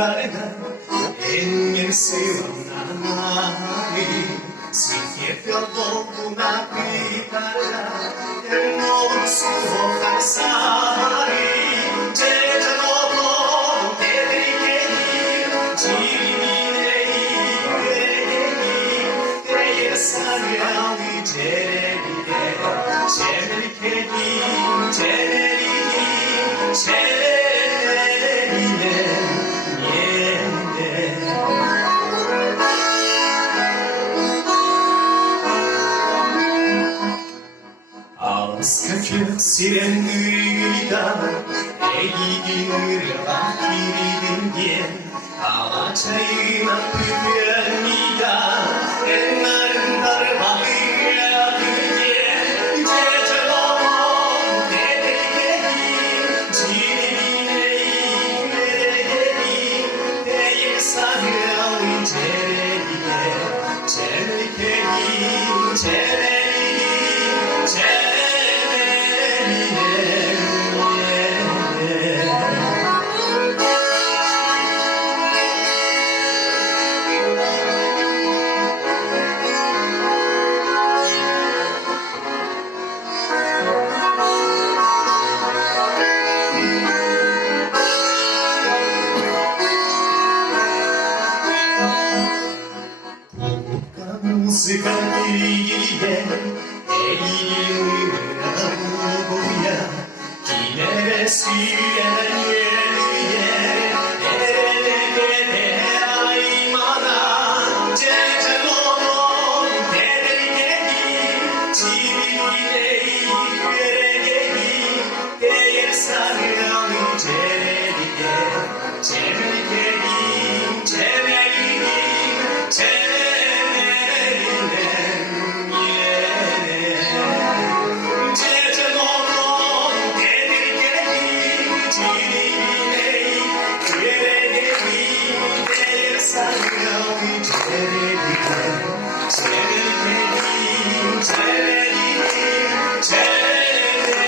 larga e mencionar si pierdo una guitarra e non so pensare c'è l'uomo che sirenida eğilir akirinin yen ağaçayına püpürenida enlerin darbağıya diyen cecelomon dedekedi cineyi değil sarıyalı cereliye cereli Música mia, eğilir boya, kinere siyeniye, erele aymana, cecelomon dedekedi, çiriley yüreği, değer sarıyalı cereliye, cereli, Ciao,